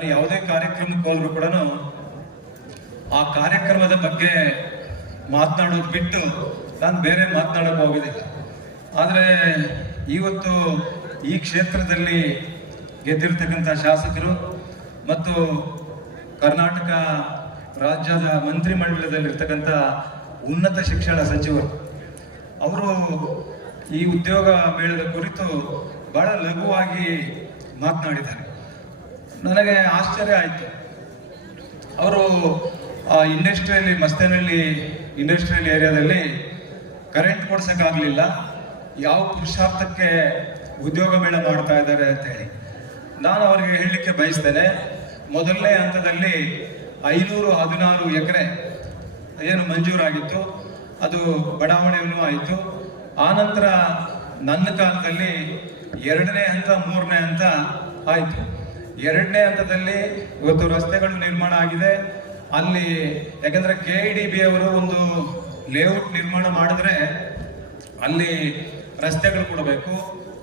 ಕಾರ್ಯಕ್ರಮಕ್ಕೆ ಹೋದ್ರು ಕೂಡ ಆ ಕಾರ್ಯಕ್ರಮದ ಬಗ್ಗೆ ಮಾತನಾಡೋದು ಬಿಟ್ಟು ನಾನು ಬೇರೆ ಮಾತನಾಡಕ್ಕೆ ಹೋಗೋದಿಲ್ಲ. ಆದರೆ ಇವತ್ತು ಈ ಕ್ಷೇತ್ರದಲ್ಲಿ ಗೆದ್ದಿರ್ತಕ್ಕಂಥ ಶಾಸಕರು ಮತ್ತು ಕರ್ನಾಟಕ ರಾಜ್ಯದ ಮಂತ್ರಿಮಂಡಲದಲ್ಲಿರ್ತಕ್ಕಂಥ ಉನ್ನತ ಶಿಕ್ಷಣ ಸಚಿವರು, ಅವರು ಈ ಉದ್ಯೋಗ ಮೇಳದ ಕುರಿತು ಬಹಳ ಲಘುವಾಗಿ ಮಾತನಾಡಿದ್ದಾರೆ. ನನಗೆ ಆಶ್ಚರ್ಯ ಆಯಿತು. ಅವರು ಇಂಡಸ್ಟ್ರಿಯಲ್ಲಿ ಮಸ್ತೇನಹಳ್ಳಿ ಇಂಡಸ್ಟ್ರಿಯಲ್ ಏರಿಯಾದಲ್ಲಿ ಕರೆಂಟ್ ಕೊಡ್ಸೋಕ್ಕಾಗಲಿಲ್ಲ. ಯಾವ ಪುರುಷಾರ್ಥಕ್ಕೆ ಉದ್ಯೋಗ ಮೇಳ ಮಾಡ್ತಾ ಇದ್ದಾರೆ ಅಂತ ಹೇಳಿ. ನಾನು ಅವರಿಗೆ ಹೇಳಲಿಕ್ಕೆ ಬಯಸ್ತೇನೆ, ಮೊದಲನೇ ಹಂತದಲ್ಲಿ ಐನೂರು ಹದಿನಾರು ಎಕರೆ ಏನು ಮಂಜೂರಾಗಿತ್ತು. ಅದು ಬಡಾವಣೆಯೂ ಆಯಿತು. ಆನಂತರ ನನ್ನ ಕಾಲದಲ್ಲಿ ಎರಡನೇ ಹಂತ, ಮೂರನೇ ಹಂತ ಆಯಿತು. ಎರಡನೇ ಹಂತದಲ್ಲಿ ಇವತ್ತು ರಸ್ತೆಗಳು ನಿರ್ಮಾಣ ಆಗಿದೆ. ಅಲ್ಲಿ ಯಾಕಂದ್ರೆ ಕೆ ಡಿ ಬಿ ಅವರು ಒಂದು ಲೇಔಟ್ ನಿರ್ಮಾಣ ಮಾಡಿದ್ರೆ ಅಲ್ಲಿ ರಸ್ತೆಗಳು ಕೊಡಬೇಕು,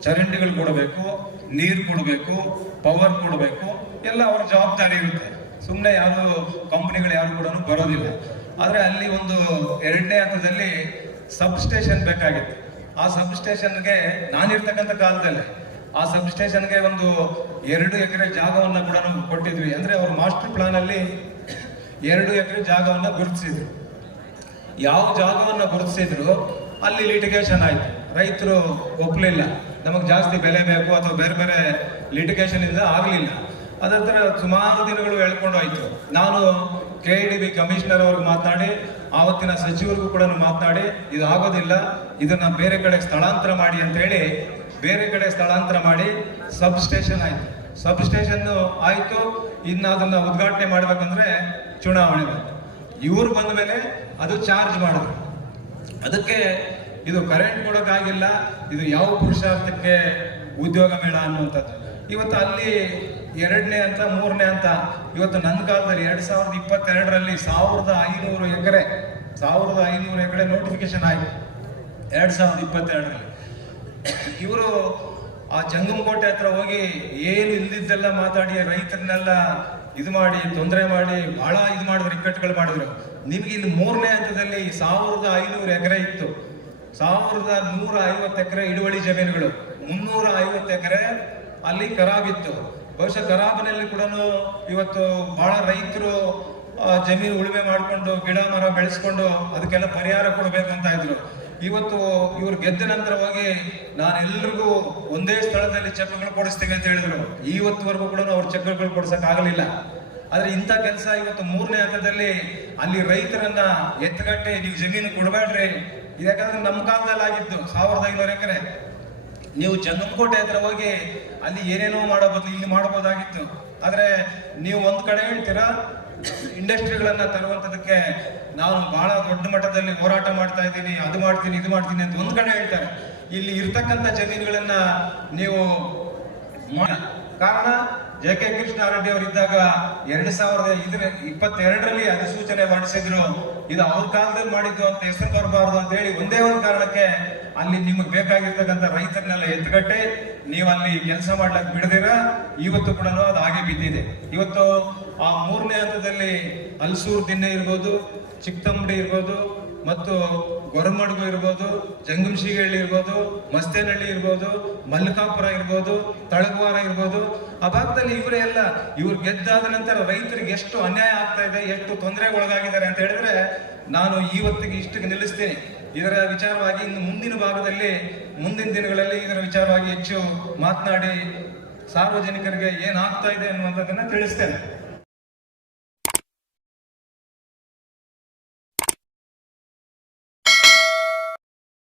ಚರಂಡಿಗಳು ಕೊಡಬೇಕು, ನೀರು ಕೊಡಬೇಕು ಪವರ್ ಕೊಡಬೇಕು, ಎಲ್ಲ ಅವ್ರ ಜವಾಬ್ದಾರಿ ಇರುತ್ತೆ. ಸುಮ್ಮನೆ ಯಾವುದು ಕಂಪ್ನಿಗಳು ಯಾರು ಕೂಡ ಬರೋದಿಲ್ಲ. ಆದರೆ ಅಲ್ಲಿ ಒಂದು ಎರಡನೇ ಹಂತದಲ್ಲಿ ಸಬ್ ಸ್ಟೇಷನ್ ಬೇಕಾಗಿತ್ತು. ಆ ಸಬ್ ಸ್ಟೇಷನ್ಗೆ ನಾನಿರ್ತಕ್ಕಂಥ ಕಾಲದಲ್ಲಿ ಆ ಸಬ್ ಸ್ಟೇಷನ್ಗೆ ಒಂದು ಎರಡು ಎಕರೆ ಜಾಗವನ್ನು ಕೂಡ ನಾವು ಕೊಟ್ಟಿದ್ವಿ. ಅಂದರೆ ಅವ್ರ ಮಾಸ್ಟರ್ ಪ್ಲಾನ್ ಅಲ್ಲಿ ಎರಡು ಎಕರೆ ಜಾಗವನ್ನು ಗುರುತಿಸಿದ್ರು. ಯಾವ ಜಾಗವನ್ನು ಗುರುತಿಸಿದ್ರು ಅಲ್ಲಿ ಲಿಟಿಗೇಷನ್ ಆಯಿತು. ರೈತರು ಒಪ್ಪಲಿಲ್ಲ ನಮಗೆ ಜಾಸ್ತಿ ಬೆಲೆ ಬೇಕು ಅಥವಾ ಬೇರೆ ಬೇರೆ ಲಿಟಿಗೇಷನ್ ಇಂದ ಆಗಲಿಲ್ಲ. ಅದರ ಸುಮಾರು ದಿನಗಳು ಹೇಳ್ಕೊಂಡು ಹೋಯ್ತು. ನಾನು ಕೆ ಡಿ ಬಿ ಕಮಿಷನರ್ ಅವ್ರಿಗೆ ಮಾತನಾಡಿ, ಆವತ್ತಿನ ಸಚಿವರಿಗೂ ಕೂಡ ಮಾತನಾಡಿ ಇದು ಆಗೋದಿಲ್ಲ ಇದನ್ನ ಬೇರೆ ಕಡೆ ಸ್ಥಳಾಂತರ ಮಾಡಿ ಅಂತ ಹೇಳಿ ಬೇರೆ ಕಡೆ ಸ್ಥಳಾಂತರ ಮಾಡಿ ಸಬ್ ಸ್ಟೇಷನ್ ಆಯ್ತು. ಸಬ್ ಸ್ಟೇಷನ್ ಆಯ್ತು, ಇನ್ನು ಅದನ್ನ ಉದ್ಘಾಟನೆ ಮಾಡಬೇಕಂದ್ರೆ ಚುನಾವಣೆ ಬಂತು. ಇವ್ರು ಬಂದ ಮೇಲೆ ಅದು ಚಾರ್ಜ್ ಮಾಡಿದ್ರು ಅದಕ್ಕೆ ಇದು ಕರೆಂಟ್ ಕೊಡೋಕ್ಕಾಗಿಲ್ಲ ಇದು ಯಾವ ಪುರುಷಾರ್ಥಕ್ಕೆ ಉದ್ಯೋಗ ಮೇಳ ಅನ್ನುವಂಥದ್ದು. ಇವತ್ತು ಅಲ್ಲಿ ಎರಡನೇ ಅಂತ, ಮೂರನೇ ಅಂತ, ಇವತ್ತು ನನ್ನ ಕಾಲದಲ್ಲಿ ಎರಡು ಸಾವಿರದ ಇಪ್ಪತ್ತೆರಡರಲ್ಲಿ ಸಾವಿರದ ಐನೂರು ಎಕರೆ, ಸಾವಿರದ ಐನೂರು ಎಕರೆ ನೋಟಿಫಿಕೇಶನ್ ಆಯಿತು. ಎರಡು ಸಾವಿರದ ಇಪ್ಪತ್ತೆರಡರಲ್ಲಿ. ಇವರು ಆ ಜಂಗಮಕೋಟೆ ಹತ್ರ ಹೋಗಿ ಏನು ಇಲ್ದಿದ್ದೆಲ್ಲ ಮಾತಾಡಿ ರೈತರನ್ನೆಲ್ಲ ಇದು ಮಾಡಿ, ತೊಂದರೆ ಮಾಡಿ ಬಹಳ ಇದು ಮಾಡಿದ್ರು ಇಕ್ಕಟ್ಟುಗಳು ಮಾಡಿದ್ರು. ನಿಮ್ಗೆ ಇಲ್ಲಿ ಮೂರನೇ ಹಂತದಲ್ಲಿ ಸಾವಿರದ ಐನೂರು ಎಕರೆ ಇತ್ತು. ಸಾವಿರದ ನೂರ ಐವತ್ತು ಎಕರೆ ಇಳುವಳಿ ಜಮೀನುಗಳು. ಮುನ್ನೂರ ಐವತ್ತು ಎಕರೆ ಅಲ್ಲಿ ಖರಾಬಿತ್ತು ಬಹುಶಃ ಖರಾಬಿನಲ್ಲಿ ಕೂಡ ಇವತ್ತು ಬಹಳ ರೈತರು ಜಮೀನು ಉಳುಮೆ ಮಾಡಿಕೊಂಡು ಗಿಡ ಮರ ಬೆಳೆಸ್ಕೊಂಡು ಅದಕ್ಕೆಲ್ಲ ಪರಿಹಾರ ಕೊಡಬೇಕಂತ ಇದ್ರು. ಇವತ್ತು ಇವರು ಗೆದ್ದ ನಂತರ ಹೋಗಿ ನಾನೆಲ್ರಿಗೂ ಒಂದೇ ಸ್ಥಳದಲ್ಲಿ ಚೆಕ್ಗಳು ಕೊಡಿಸ್ತೀವಿ ಅಂತ ಹೇಳಿದ್ರು. ಇವತ್ತುವರೆಗೂ ಕೂಡ ಅವ್ರು ಚೆಕ್ಗಳು ಕೊಡ್ಸಕ್ ಆಗಲಿಲ್ಲ. ಆದ್ರೆ ಇಂಥ ಕೆಲಸ ಇವತ್ತು ಮೂರನೇ ಹಂತದಲ್ಲಿ ಅಲ್ಲಿ ರೈತರನ್ನ ಎತ್ತಗಟ್ಟೆ ನೀವು ಜಮೀನು ಕೊಡಬೇಡ್ರಿ. ಯಾಕಂದ್ರೆ ನಮ್ಮ ಕಾಲದಲ್ಲಿ ಆಗಿತ್ತು ಸಾವಿರದ ಐನೂರು ಎಕರೆ. ನೀವು ಜಂಗಮಕೋಟೆ ಹತ್ರ ಹೋಗಿ ಅಲ್ಲಿ ಏನೇನೋ ಮಾಡಬಹುದು ಇಲ್ಲಿ ಮಾಡಬಹುದಾಗಿತ್ತು ಆದ್ರೆ ನೀವು ಒಂದ್ ಕಡೆ ಹೇಳ್ತೀರಾ? ಇಂಡಸ್ಟ್ರಿಗಳನ್ನ ತರುವಂತದಕ್ಕೆ ನಾನು ಬಹಳ ದೊಡ್ಡ ಮಟ್ಟದಲ್ಲಿ ಹೋರಾಟ ಮಾಡ್ತಾ ಇದ್ದೀನಿ, ಅದು ಮಾಡ್ತೀನಿ, ಇದು ಮಾಡ್ತೀನಿ ಅಂತ ಒಂದ್ ಕಡೆ ಹೇಳ್ತಾರೆ. ಇಲ್ಲಿ ಇರ್ತಕ್ಕಂಥ ಜಮೀನುಗಳನ್ನ ನೀವು ಕಾರಣ ಜೆ ಕೆ ಅವರು ಇದ್ದಾಗ ಎರಡ್ ಸಾವಿರದ ಇದ್ರ ಇಪ್ಪತ್ತೆರಡರಲ್ಲಿ ಅಧಿಸೂಚನೆ ಮಾಡಿಸಿದ್ರು ಇದು ಅವ್ರ ಕಾಲದಲ್ಲಿ ಮಾಡಿದ್ದು ಅಂತ ಹೆಸರು ಬರಬಾರ್ದು ಅಂತ ಹೇಳಿ ಒಂದೇ ಒಂದು ಕಾರಣಕ್ಕೆ ಅಲ್ಲಿ ನಿಮಗೆ ಬೇಕಾಗಿರ್ತಕ್ಕಂಥ ರೈತರನ್ನೆಲ್ಲ ಎತ್ತುಗಟ್ಟೆ ನೀವು ಅಲ್ಲಿ ಕೆಲಸ ಮಾಡ್ಲಕ್ಕೆ ಬಿಡದಿರ, ಇವತ್ತು ಕೂಡ ಅದು ಹಾಗೆ ಬಿದ್ದಿದೆ. ಇವತ್ತು ಆ ಮೂರನೇ ಹಂತದಲ್ಲಿ ಅಲ್ಸೂರ್ ದಿನ್ನೆ ಇರ್ಬೋದು ಚಿಕ್ಕತಂಬಡಿ ಇರ್ಬೋದು, ಮತ್ತು ಗೊರಮಡ್ಗು ಇರ್ಬೋದು, ಜಂಗಮಶಿಗಳ್ಳಿ ಇರ್ಬೋದು ಮಸ್ತೇನಹಳ್ಳಿ ಇರ್ಬೋದು, ಮಲ್ಕಾಪುರ ಇರ್ಬೋದು, ತಳಗವಾರ ಇರ್ಬೋದು. ಆ ಭಾಗದಲ್ಲಿ ಇವರೇ ಎಲ್ಲ ಇವ್ರು ಗೆದ್ದಾದ ನಂತರ ರೈತರಿಗೆ ಎಷ್ಟು ಅನ್ಯಾಯ ಆಗ್ತಾ ಇದೆ, ಎಷ್ಟು ತೊಂದರೆಗೆ ಒಳಗಾಗಿದ್ದಾರೆ ಅಂತ ಹೇಳಿದ್ರೆ ನಾನು ಇವತ್ತಿಗೆ ಇಷ್ಟಕ್ಕೆ ನಿಲ್ಲಿಸ್ತೀನಿ. ಇದರ ವಿಚಾರವಾಗಿ ಇನ್ನು ಮುಂದಿನ ಭಾಗದಲ್ಲಿ, ಮುಂದಿನ ದಿನಗಳಲ್ಲಿ ಇದರ ವಿಚಾರವಾಗಿ ಹೆಚ್ಚು ಮಾತನಾಡಿ ಸಾರ್ವಜನಿಕರಿಗೆ ಏನಾಗ್ತಾ ಇದೆ ಅನ್ನುವಂಥದ್ದನ್ನು ತಿಳಿಸ್ತೇನೆ.